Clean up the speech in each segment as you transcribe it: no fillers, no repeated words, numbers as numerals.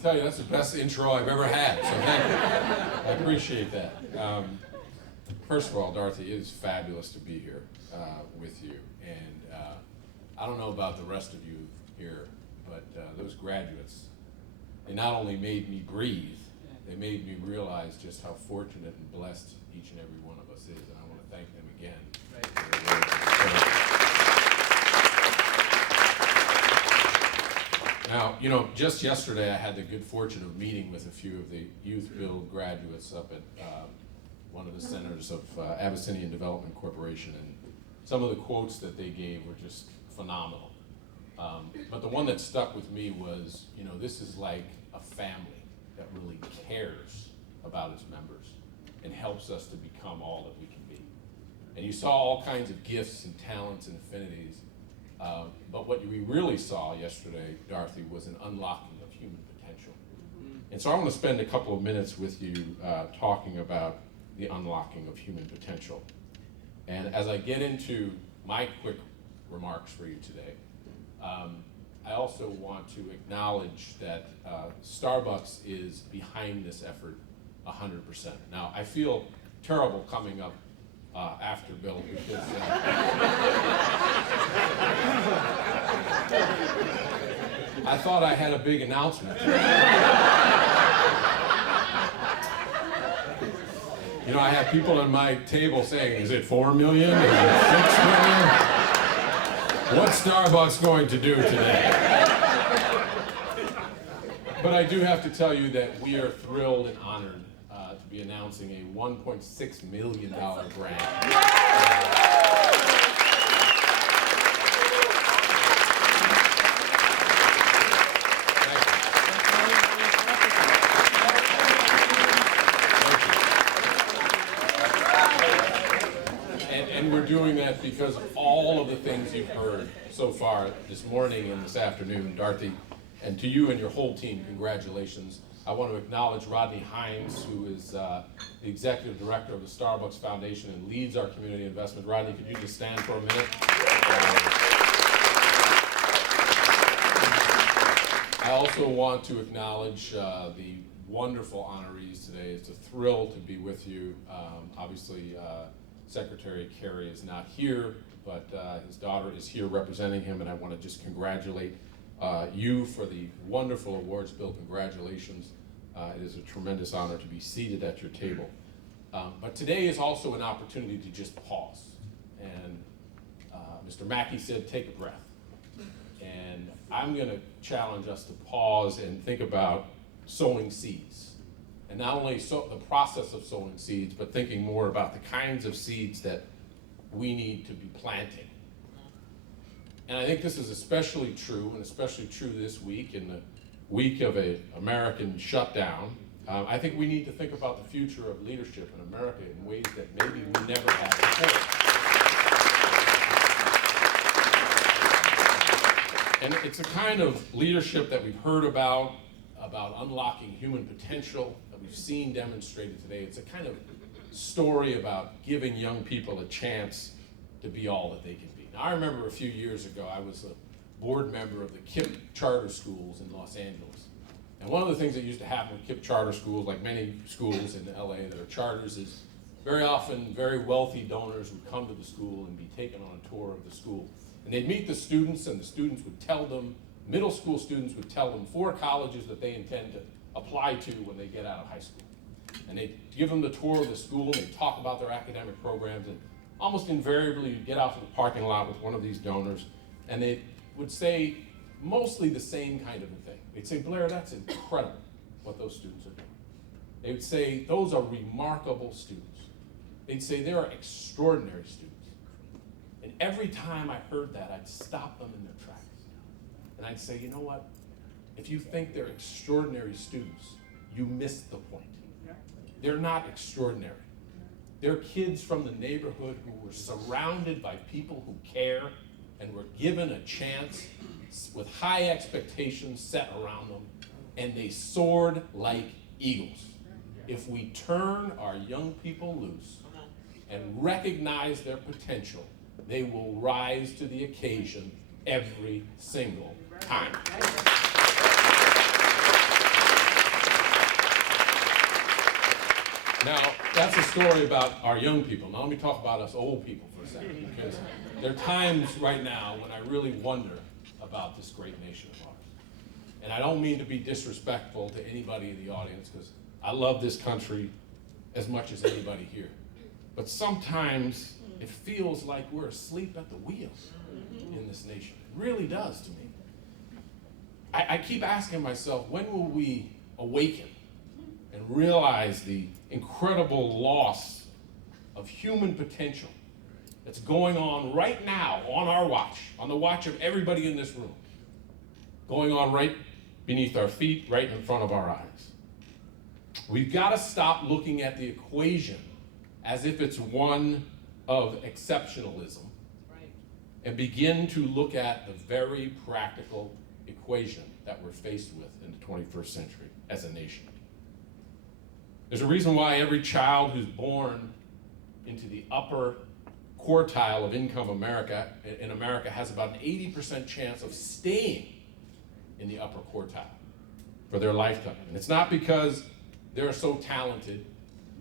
to tell you, that's the best intro I've ever had, so thank you. I appreciate that. First of all, Dorothy, it is fabulous to be here with you. And I don't know about the rest of you here, but those graduates, they not only made me breathe, they made me realize just how fortunate and blessed each and every one of us is, and I want to thank them again. Now, you know, just yesterday I had the good fortune of meeting with a few of the YouthBuild graduates up at one of the centers of Abyssinian Development Corporation, and some of the quotes that they gave were just phenomenal. But the one that stuck with me was, you know, this is like a family that really cares about its members and helps us to become all that we can be. And you saw all kinds of gifts and talents and affinities, but what we really saw yesterday, Dorothy, was an unlocking of human potential. And so I want to spend a couple of minutes with you talking about the unlocking of human potential. And as I get into my quick remarks for you today, I also want to acknowledge that Starbucks is behind this effort 100%. Now, I feel terrible coming up after Bill because I thought I had a big announcement. You know, I have people at my table saying, is it 4 million? Is it 6 million? What's Starbucks going to do today? But I do have to tell you that we are thrilled and honored to be announcing a $1.6 million grant. And we're doing that because of all of the things you've heard so far this morning and this afternoon, Dorothy. And to you and your whole team, congratulations. I want to acknowledge Rodney Hines, who is the executive director of the Starbucks Foundation and leads our community investment. Rodney, could you just stand for a minute? I also want to acknowledge the wonderful honorees today. It's a thrill to be with you. Obviously, Secretary Kerry is not here, but his daughter is here representing him, and I want to just congratulate you for the wonderful awards, Bill. Congratulations. It is a tremendous honor to be seated at your table. But today is also an opportunity to just pause. And Mr. Mackey said, take a breath. And I'm going to challenge us to pause and think about sowing seeds. And not only the process of sowing seeds, but thinking more about the kinds of seeds that we need to be planting. And I think this is especially true, and especially true this week, in the week of an American shutdown. I think we need to think about the future of leadership in America in ways that maybe we never have before. And it's a kind of leadership that we've heard about unlocking human potential, that we've seen demonstrated today. It's a kind of story about giving young people a chance to be all that they can be. Now, I remember a few years ago, I was a board member of the KIPP charter schools in Los Angeles. And one of the things that used to happen with KIPP charter schools, like many schools in LA that are charters, is very often very wealthy donors would come to the school and be taken on a tour of the school. And they'd meet the students, and the students would tell them, middle school students would tell them 4 colleges that they intend to apply to when they get out of high school. And they'd give them the tour of the school, and they'd talk about their academic programs, and almost invariably you'd get out to the parking lot with one of these donors, and they would say mostly the same kind of a thing. They'd say, Blair, that's incredible what those students are doing. They would say, those are remarkable students. They'd say, they are extraordinary students. And every time I heard that, I'd stop them in their tracks. And I'd say, you know what? If you think they're extraordinary students, you missed the point. They're not extraordinary. They're kids from the neighborhood who were surrounded by people who care and were given a chance with high expectations set around them, and they soared like eagles. If we turn our young people loose and recognize their potential, they will rise to the occasion every single time. Now, that's a story about our young people. Now let me talk about us old people for a second, because there are times right now when I really wonder about this great nation of ours. And I don't mean to be disrespectful to anybody in the audience, because I love this country as much as anybody here. But sometimes it feels like we're asleep at the wheel in this nation. It really does to me. I keep asking myself, when will we awaken and realize the incredible loss of human potential that's going on right now on our watch, on the watch of everybody in this room, going on right beneath our feet, right in front of our eyes. We've got to stop looking at the equation as if it's one of exceptionalism, and begin to look at the very practical equation that we're faced with in the 21st century as a nation. There's a reason why every child who's born into the upper quartile of income in America has about an 80% chance of staying in the upper quartile for their lifetime. And it's not because they're so talented,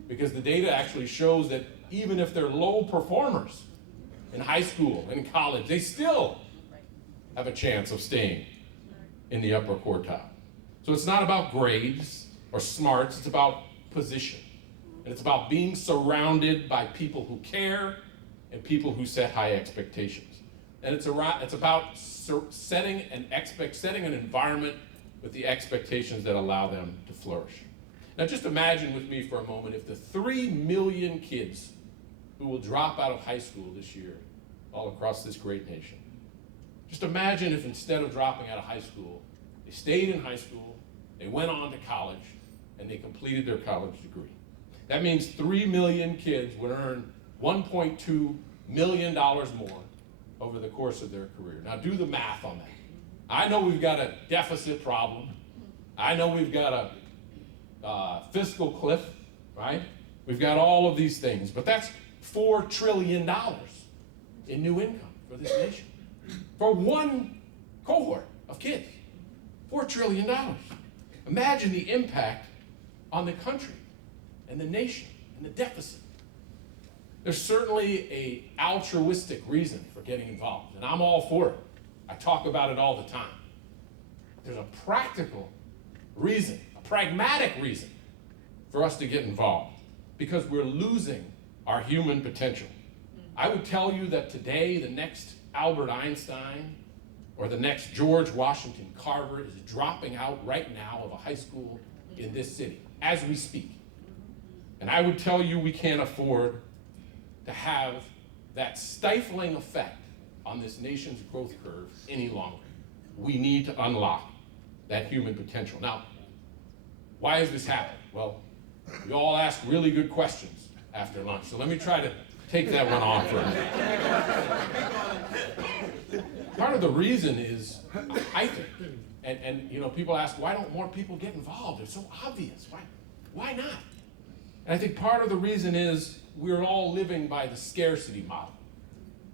because the data actually shows that even if they're low performers in high school and in college, they still have a chance of staying in the upper quartile. So it's not about grades or smarts, it's about position. And it's about being surrounded by people who care and people who set high expectations. And it's about setting an environment with the expectations that allow them to flourish. Now just imagine with me for a moment if the 3 million kids who will drop out of high school this year all across this great nation. Just imagine if instead of dropping out of high school, they stayed in high school, they went on to college, and they completed their college degree. That means 3 million kids would earn $1.2 million more over the course of their career. Now do the math on that. I know we've got a deficit problem. I know we've got a fiscal cliff, right? We've got all of these things, but that's $4 trillion in new income for this nation. For one cohort of kids, $4 trillion. Imagine the impact on the country and the nation and the deficit. There's certainly an altruistic reason for getting involved, and I'm all for it. I talk about it all the time. There's a practical reason, a pragmatic reason for us to get involved, because we're losing our human potential. I would tell you that today the next Albert Einstein or the next George Washington Carver is dropping out right now of a high school in this city as we speak. And I would tell you we can't afford to have that stifling effect on this nation's growth curve any longer. We need to unlock that human potential. Now, why is this happening? Well, we all ask really good questions after lunch, so let me try to take that one on for a minute. Part of the reason is, I think, and you know, people ask, why don't more people get involved? It's so obvious. Why not? And I think part of the reason is we're all living by the scarcity model.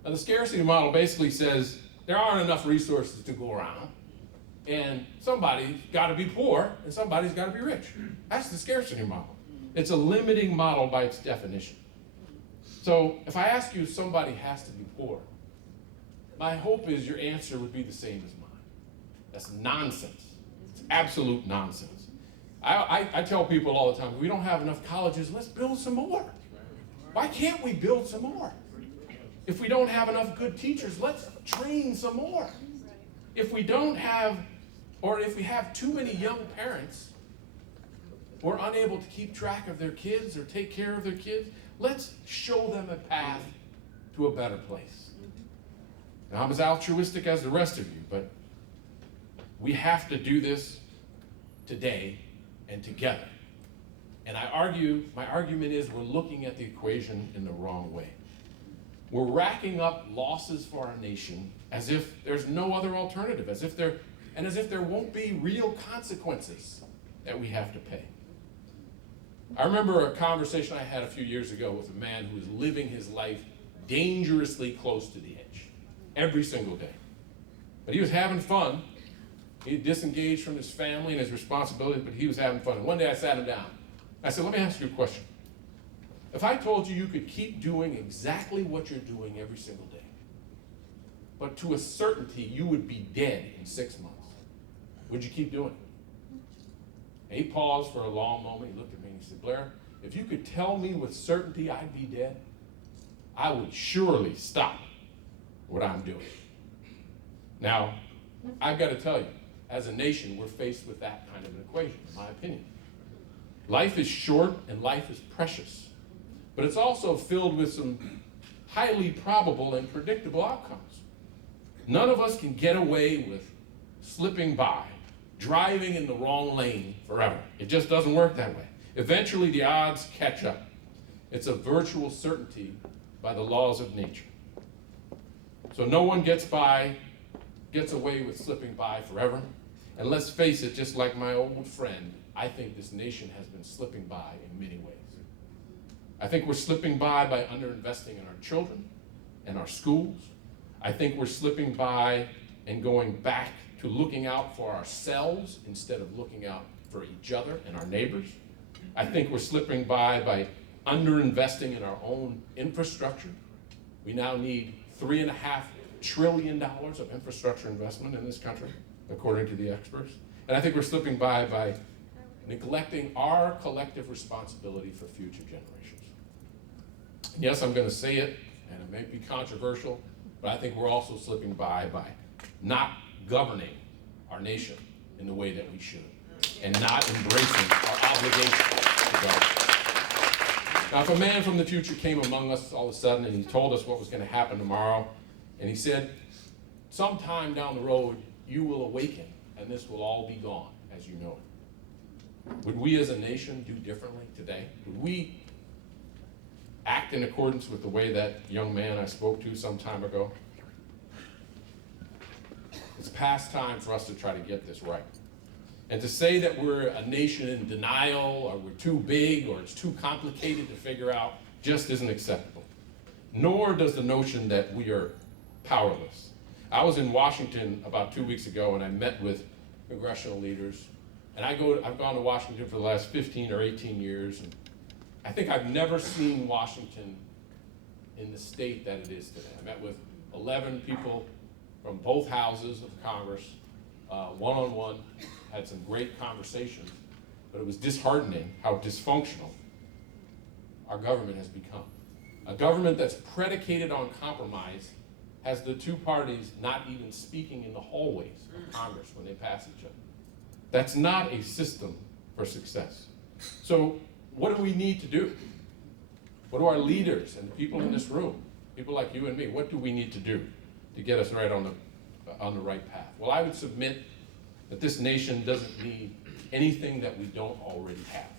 Now, the scarcity model basically says there aren't enough resources to go around, and somebody's got to be poor, and somebody's got to be rich. That's the scarcity model. It's a limiting model by its definition. So if I ask you if somebody has to be poor, my hope is your answer would be the same as mine. That's nonsense. It's absolute nonsense. I tell people all the time, if we don't have enough colleges, let's build some more. Why can't we build some more? If we don't have enough good teachers, let's train some more. If we don't have, or if we have too many young parents who are unable to keep track of their kids or take care of their kids, let's show them a path to a better place. Now, I'm as altruistic as the rest of you, but we have to do this today and together. And my argument is we're looking at the equation in the wrong way. We're racking up losses for our nation as if there's no other alternative, as if there won't be real consequences that we have to pay. I remember a conversation I had a few years ago with a man who was living his life dangerously close to the edge every single day. But he was having fun. He disengaged from his family and his responsibilities, but he was having fun. And one day I sat him down. I said, let me ask you a question. If I told you you could keep doing exactly what you're doing every single day, but to a certainty you would be dead in 6 months, would you keep doing it? And he paused for a long moment. He looked at me and he said, Blair, if you could tell me with certainty I'd be dead, I would surely stop what I'm doing. Now, I've got to tell you, as a nation, we're faced with that kind of an equation, in my opinion. Life is short and life is precious, but it's also filled with some highly probable and predictable outcomes. None of us can get away with slipping by, driving in the wrong lane forever. It just doesn't work that way. Eventually, the odds catch up. It's a virtual certainty by the laws of nature. So no one gets away with slipping by forever. And let's face it, just like my old friend, I think this nation has been slipping by in many ways. I think we're slipping by underinvesting in our children and our schools. I think we're slipping by and going back to looking out for ourselves instead of looking out for each other and our neighbors. I think we're slipping by underinvesting in our own infrastructure. We now need $3.5 trillion of infrastructure investment in this country, according to the experts. And I think we're slipping by neglecting our collective responsibility for future generations. And yes, I'm going to say it, and it may be controversial, but I think we're also slipping by not governing our nation in the way that we should, and not embracing our obligation to govern. Now, if a man from the future came among us all of a sudden and he told us what was going to happen tomorrow, and he said, sometime down the road, you will awaken, and this will all be gone as you know it. Would we as a nation do differently today? Would we act in accordance with the way that young man I spoke to some time ago? It's past time for us to try to get this right. And to say that we're a nation in denial, or we're too big, or it's too complicated to figure out, just isn't acceptable. Nor does the notion that we are powerless. I was in Washington about 2 weeks ago, and I met with congressional leaders. And I've gone to Washington for the last 15 or 18 years, and I think I've never seen Washington in the state that it is today. I met with 11 people from both houses of Congress, one-on-one, had some great conversations, but it was disheartening how dysfunctional our government has become. A government that's predicated on compromise has the two parties not even speaking in the hallways of Congress when they pass each other. That's not a system for success. So what do we need to do? What do our leaders and the people in this room, people like you and me, what do we need to do to get us right on the right path? Well, I would submit that this nation doesn't need anything that we don't already have.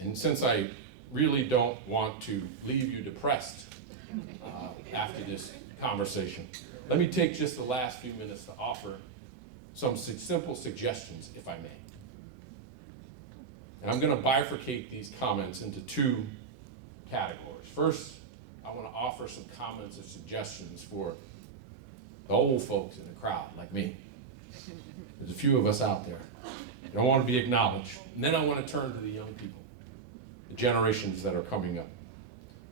And since I really don't want to leave you depressed after this conversation, let me take just the last few minutes to offer some simple suggestions, if I may. And I'm going to bifurcate these comments into two categories. First, I want to offer some comments or suggestions for the old folks in the crowd, like me. There's a few of us out there. I don't want to be acknowledged. And then I want to turn to the young people, the generations that are coming up.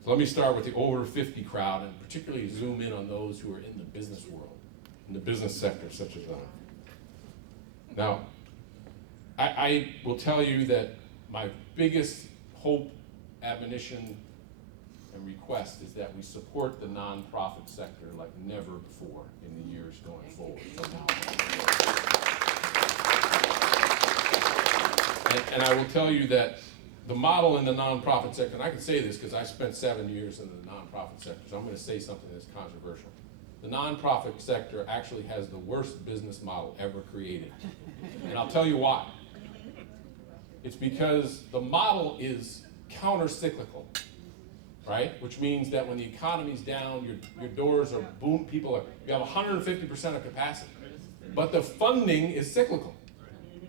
So let me start with the over 50 crowd, and particularly zoom in on those who are in the business world, in the business sector, such as I. Now, I will tell you that my biggest hope, admonition, and request is that we support the nonprofit sector like never before in the years going forward from now on. And I will tell you that the model in the nonprofit sector, and I can say this because I spent 7 years in the nonprofit sector, so I'm going to say something that's controversial. The nonprofit sector actually has the worst business model ever created. And I'll tell you why. It's because the model is counter-cyclical, right? Which means that when the economy's down, your doors are boom, you have 150% of capacity. But the funding is cyclical,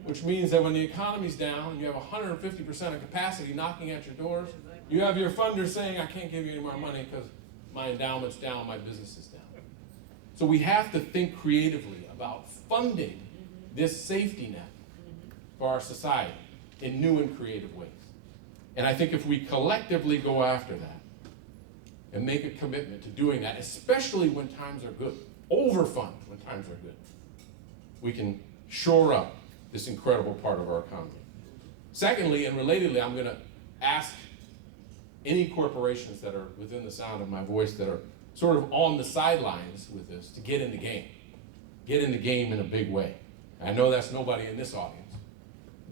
which means that when the economy's down, you have 150% of capacity knocking at your doors. You have your funders saying, I can't give you any more money because my endowment's down, my business is down. So we have to think creatively about funding this safety net for our society in new and creative ways. And I think if we collectively go after that and make a commitment to doing that, especially when times are good, overfund when times are good, we can shore up this incredible part of our economy. Secondly, and relatedly, I'm going to ask any corporations that are within the sound of my voice that are sort of on the sidelines with this to get in the game. Get in the game in a big way. I know that's nobody in this audience,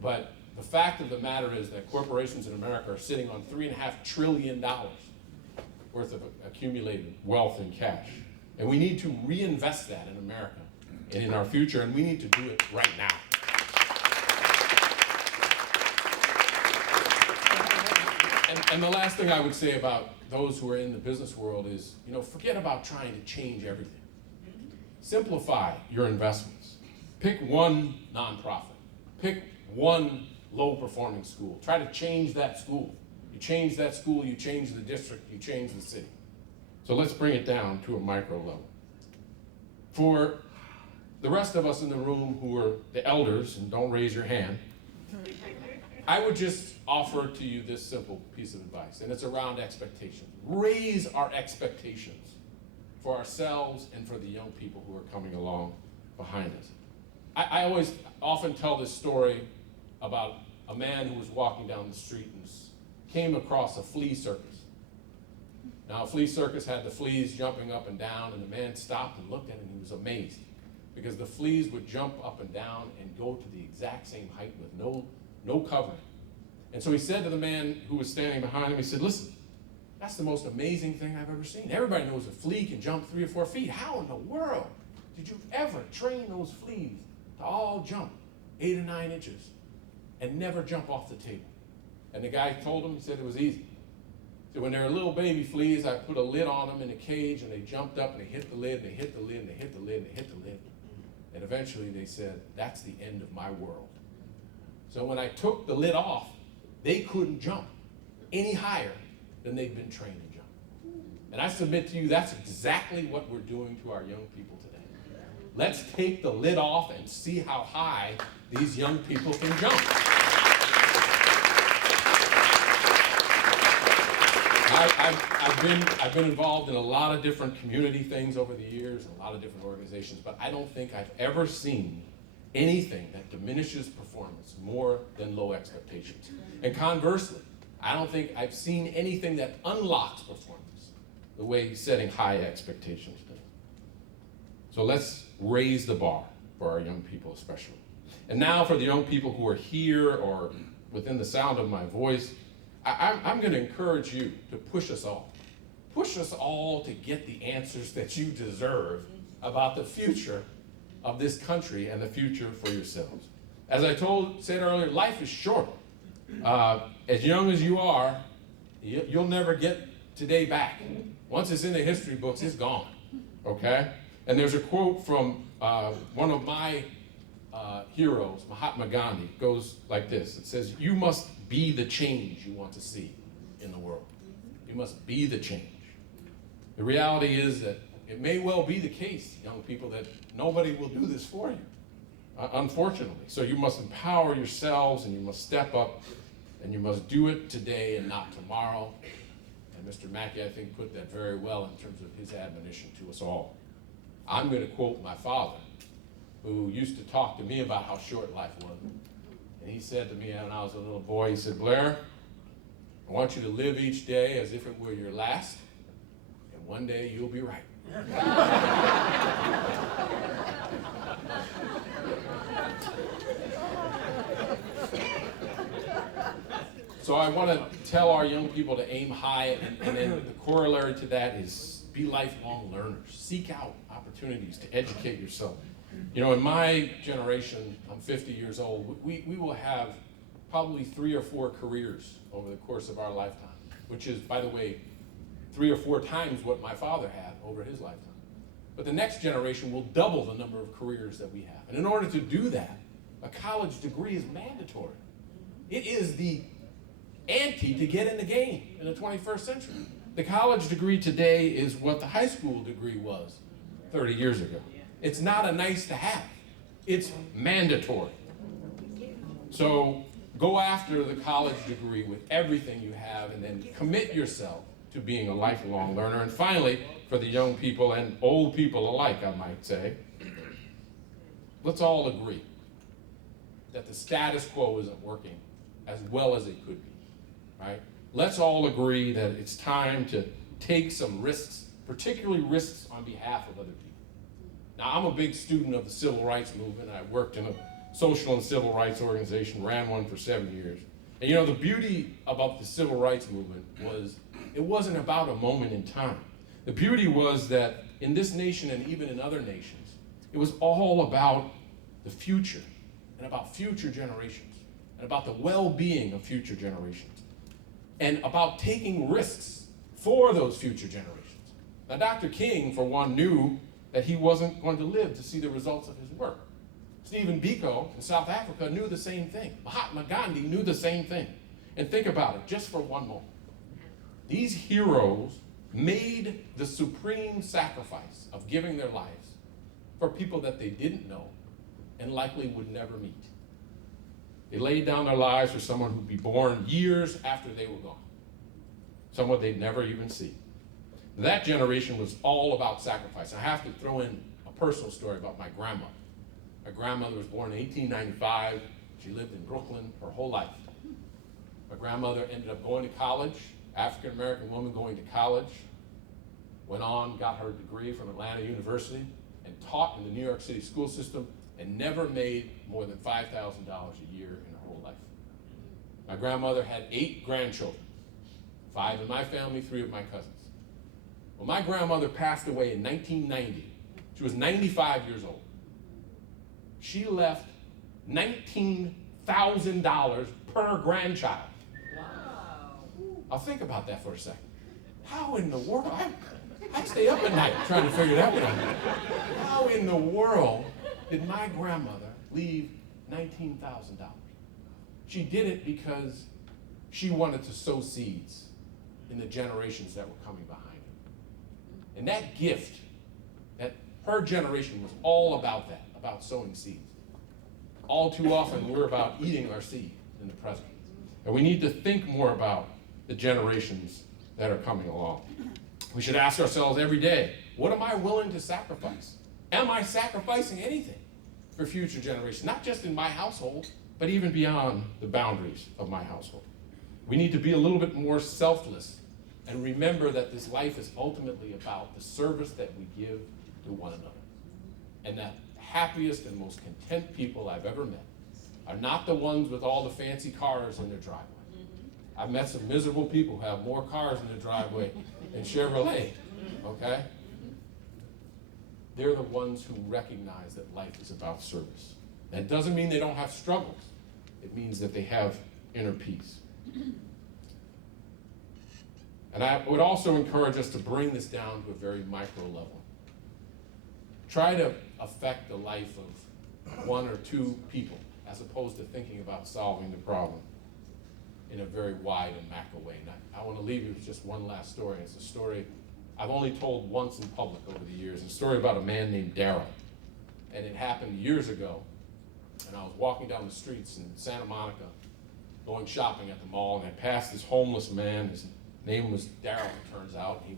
but the fact of the matter is that corporations in America are sitting on $3.5 trillion worth of accumulated wealth and cash. And we need to reinvest that in America and in our future, and we need to do it right now. And the last thing I would say about those who are in the business world is, forget about trying to change everything. Simplify your investments. Pick one nonprofit. Pick one low-performing school. Try to change that school. You change that school, you change the district, you change the city. So let's bring it down to a micro level. For the rest of us in the room who are the elders, and don't raise your hand, I would just offer to you this simple piece of advice, and it's around expectations. Raise our expectations for ourselves and for the young people who are coming along behind us. I often tell this story about a man who was walking down the street and came across a flea circus. Now, a flea circus had the fleas jumping up and down, and the man stopped and looked at it, and he was amazed because the fleas would jump up and down and go to the exact same height with no covering. And so he said to the man who was standing behind him, he said, "Listen, that's the most amazing thing I've ever seen. Everybody knows a flea can jump 3 or 4 feet. How in the world did you ever train those fleas to all jump 8 or 9 inches and never jump off the table?" And the guy told him, he said it was easy. So when they were little baby fleas, I put a lid on them in a cage, and they jumped up and they hit the lid, and they hit the lid, and they hit the lid, and they hit the lid. And eventually they said, "That's the end of my world." So when I took the lid off, they couldn't jump any higher than they'd been trained to jump. And I submit to you, that's exactly what we're doing to our young people today. Let's take the lid off and see how high these young people can jump. I've been involved in a lot of different community things over the years, a lot of different organizations, but I don't think I've ever seen anything that diminishes performance more than low expectations. And conversely, I don't think I've seen anything that unlocks performance the way setting high expectations does. So let's raise the bar for our young people especially. And now for the young people who are here or within the sound of my voice, I'm going to encourage you to push us all. Push us all to get the answers that you deserve about the future of this country and the future for yourselves. As I said earlier, life is short. As young as you are, you'll never get today back. Once it's in the history books, it's gone, okay? And there's a quote from one of my heroes, Mahatma Gandhi. It goes like this. It says, "You must be the change you want to see in the world. You must be the change." The reality is that it may well be the case, young people, that nobody will do this for you, unfortunately. So you must empower yourselves, and you must step up, and you must do it today and not tomorrow. And Mr. Mackey, I think, put that very well in terms of his admonition to us all. I'm going to quote my father, who used to talk to me about how short life was. And he said to me when I was a little boy, he said, "Blair, I want you to live each day as if it were your last, and one day you'll be right." So I want to tell our young people to aim high, and then the corollary to that is be lifelong learners. Seek out opportunities to educate yourself. In my generation, I'm 50 years old, we will have probably 3 or 4 careers over the course of our lifetime, which is, by the way, 3 or 4 times what my father had over his lifetime. But the next generation will double the number of careers that we have. And in order to do that, a college degree is mandatory. It is the ante to get in the game in the 21st century. The college degree today is what the high school degree was 30 years ago. It's not a nice to have. It's mandatory. So Go after the college degree with everything you have and then commit yourself to being a lifelong learner. And finally, for the young people and old people alike, I might say, let's all agree that the status quo isn't working as well as it could be, right? Let's all agree that it's time to take some risks, particularly risks on behalf of other people. Now, I'm a big student of the civil rights movement. I worked in a social and civil rights organization, ran one for 7 years. And you know, the beauty about the civil rights movement was it wasn't about a moment in time. The beauty was that in this nation and even in other nations, it was all about the future and about future generations and about the well-being of future generations and about taking risks for those future generations. Now, Dr. King, for one, knew that he wasn't going to live to see the results of his work. Stephen Biko in South Africa knew the same thing. Mahatma Gandhi knew the same thing. And think about it just for one moment. These heroes made the supreme sacrifice of giving their lives for people that they didn't know and likely would never meet. They laid down their lives for someone who'd be born years after they were gone, someone they'd never even see. That generation was all about sacrifice. I have to throw in a personal story about my grandmother. My grandmother was born in 1895. She lived in Brooklyn her whole life. My grandmother ended up going to college, African-American woman going to college, went on, got her degree from Atlanta University, and taught in the New York City school system, and never made more than $5,000 a year in her whole life. My grandmother had 8 grandchildren, 5 in my family, 3 of my cousins. When my grandmother passed away in 1990, she was 95 years old. She left $19,000 per grandchild. Wow. I'll think about that for a second. How in the world? I stay up at night trying to figure that one out. How in the world did my grandmother leave $19,000? She did it because she wanted to sow seeds in the generations that were coming behind her. And that gift, that her generation was all about that, about sowing seeds. All too often, we're about eating our seed in the present. And we need to think more about the generations that are coming along. We should ask ourselves every day, what am I willing to sacrifice? Am I sacrificing anything for future generations? Not just in my household, but even beyond the boundaries of my household. We need to be a little bit more selfless and remember that this life is ultimately about the service that we give to one another. And that happiest and most content people I've ever met are not the ones with all the fancy cars in their driveway. I've met some miserable people who have more cars in their driveway than Chevrolet, okay? They're the ones who recognize that life is about service. That doesn't mean they don't have struggles. It means that they have inner peace. And I would also encourage us to bring this down to a very micro level. Try to affect the life of 1 or 2 people as opposed to thinking about solving the problem in a very wide and macro way. And I want to leave you with just one last story. It's a story I've only told once in public over the years. It's a story about a man named Daryl. And it happened years ago. And I was walking down the streets in Santa Monica, going shopping at the mall, and I passed this homeless man. His name was Daryl, it turns out. He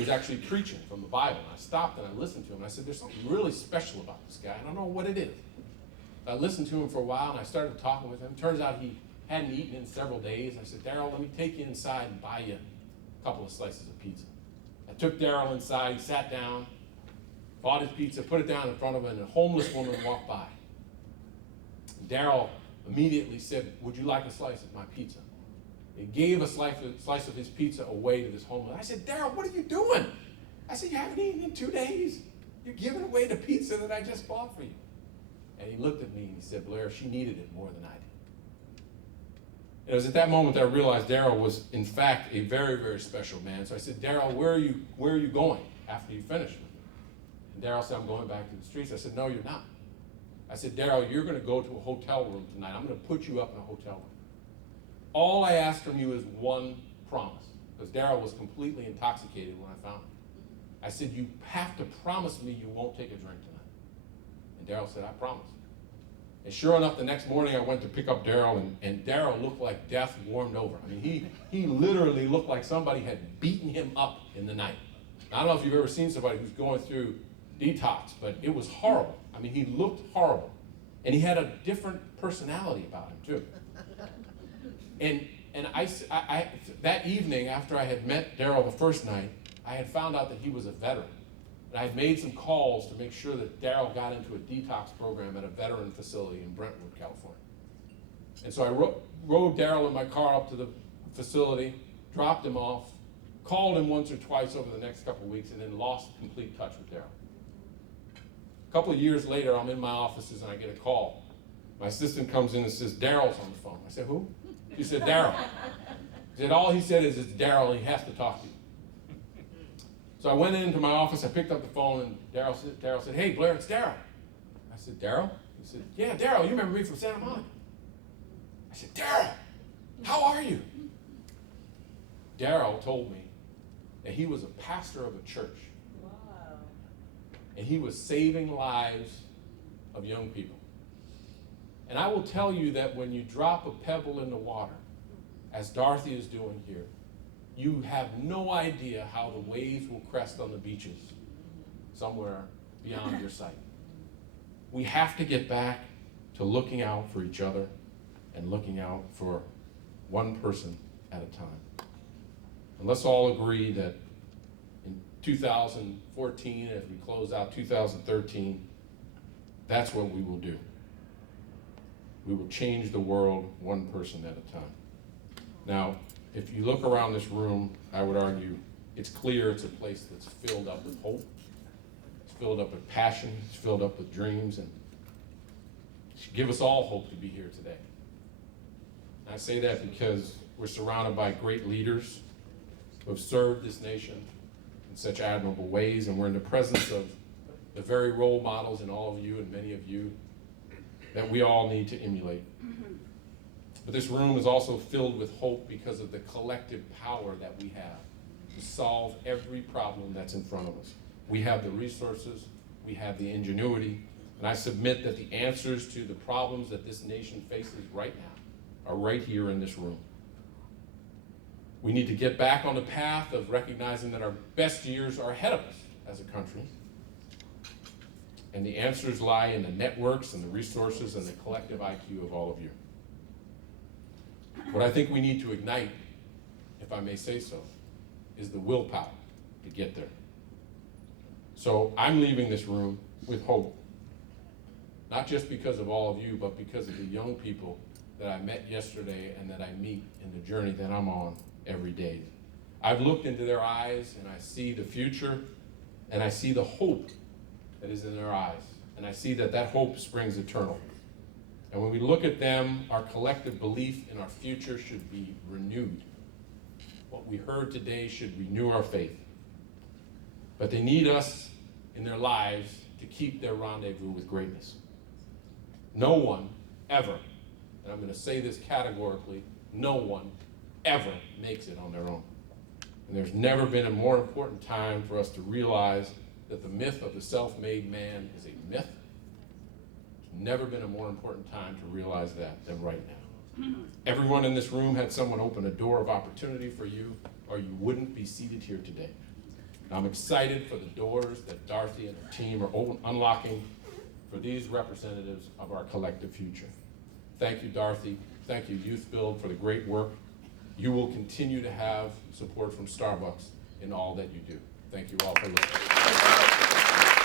was actually preaching from the Bible. And I stopped and I listened to him. And I said, there's something really special about this guy. I don't know what it is. I listened to him for a while, and I started talking with him. Turns out he hadn't eaten in several days. I said, Daryl, let me take you inside and buy you a couple of slices of pizza. I took Daryl inside. He sat down, bought his pizza, put it down in front of him, and a homeless woman walked by. Daryl immediately said, would you like a slice of my pizza? He gave a slice of his pizza away to this homeless. I said, Daryl, what are you doing? I said, you haven't eaten in 2 days. You're giving away the pizza that I just bought for you. And he looked at me and he said, Blair, she needed it more than I did. It was at that moment that I realized Daryl was, in fact, a very, very special man. So I said, Daryl, where are you going after you finish with me? And Daryl said, I'm going back to the streets. I said, no, you're not. I said, Daryl, you're going to go to a hotel room tonight. I'm going to put you up in a hotel room. All I ask from you is one promise, because Daryl was completely intoxicated when I found him. I said, you have to promise me you won't take a drink tonight. And Daryl said, I promise. And sure enough, the next morning I went to pick up Daryl, and Daryl looked like death warmed over. I mean, he literally looked like somebody had beaten him up in the night. I don't know if you've ever seen somebody who's going through detox, but it was horrible. I mean, he looked horrible. And he had a different personality about him, too. And I that evening, after I had met Daryl the first night, I had found out that he was a veteran. And I had made some calls to make sure that Daryl got into a detox program at a veteran facility in Brentwood, California. And so I rode Daryl in my car up to the facility, dropped him off, called him once or twice over the next couple of weeks, and then lost complete touch with Daryl. A couple of years later, I'm in my offices and I get a call. My assistant comes in and says, Daryl's on the phone. I said, who? She said, Daryl. She said, all he said is, it's Daryl, he has to talk to you. So I went into my office, I picked up the phone, and Daryl said, hey, Blair, it's Daryl. I said, Daryl? He said, yeah, Daryl, you remember me from Santa Monica. I said, Daryl, how are you? Daryl told me that he was a pastor of a church. Wow. And he was saving lives of young people. And I will tell you that when you drop a pebble in the water, as Dorothy is doing here, you have no idea how the waves will crest on the beaches somewhere beyond your sight. We have to get back to looking out for each other and looking out for one person at a time. And let's all agree that in 2014, as we close out 2013, that's what we will do. We will change the world one person at a time. Now, if you look around this room, I would argue it's clear it's a place that's filled up with hope. It's filled up with passion. It's filled up with dreams, and it should give us all hope to be here today. And I say that because we're surrounded by great leaders who have served this nation in such admirable ways, and we're in the presence of the very role models in all of you and many of you that we all need to emulate. But this room is also filled with hope because of the collective power that we have to solve every problem that's in front of us. We have the resources, we have the ingenuity, and I submit that the answers to the problems that this nation faces right now are right here in this room. We need to get back on the path of recognizing that our best years are ahead of us as a country. And the answers lie in the networks and the resources and the collective IQ of all of you. What I think we need to ignite, if I may say so, is the willpower to get there. So I'm leaving this room with hope, not just because of all of you, but because of the young people that I met yesterday and that I meet in the journey that I'm on every day. I've looked into their eyes and I see the future and I see the hope that is in their eyes. And I see that that hope springs eternal. And when we look at them, our collective belief in our future should be renewed. What we heard today should renew our faith. But they need us in their lives to keep their rendezvous with greatness. No one ever, and I'm going to say this categorically, no one ever makes it on their own. And there's never been a more important time for us to realize that the myth of the self-made man is a myth. There's never been a more important time to realize that than right now. Everyone in this room had someone open a door of opportunity for you, or you wouldn't be seated here today. And I'm excited for the doors that Dorothy and her team are unlocking for these representatives of our collective future. Thank you, Dorothy. Thank you, YouthBuild, for the great work. You will continue to have support from Starbucks in all that you do. Thank you all for listening.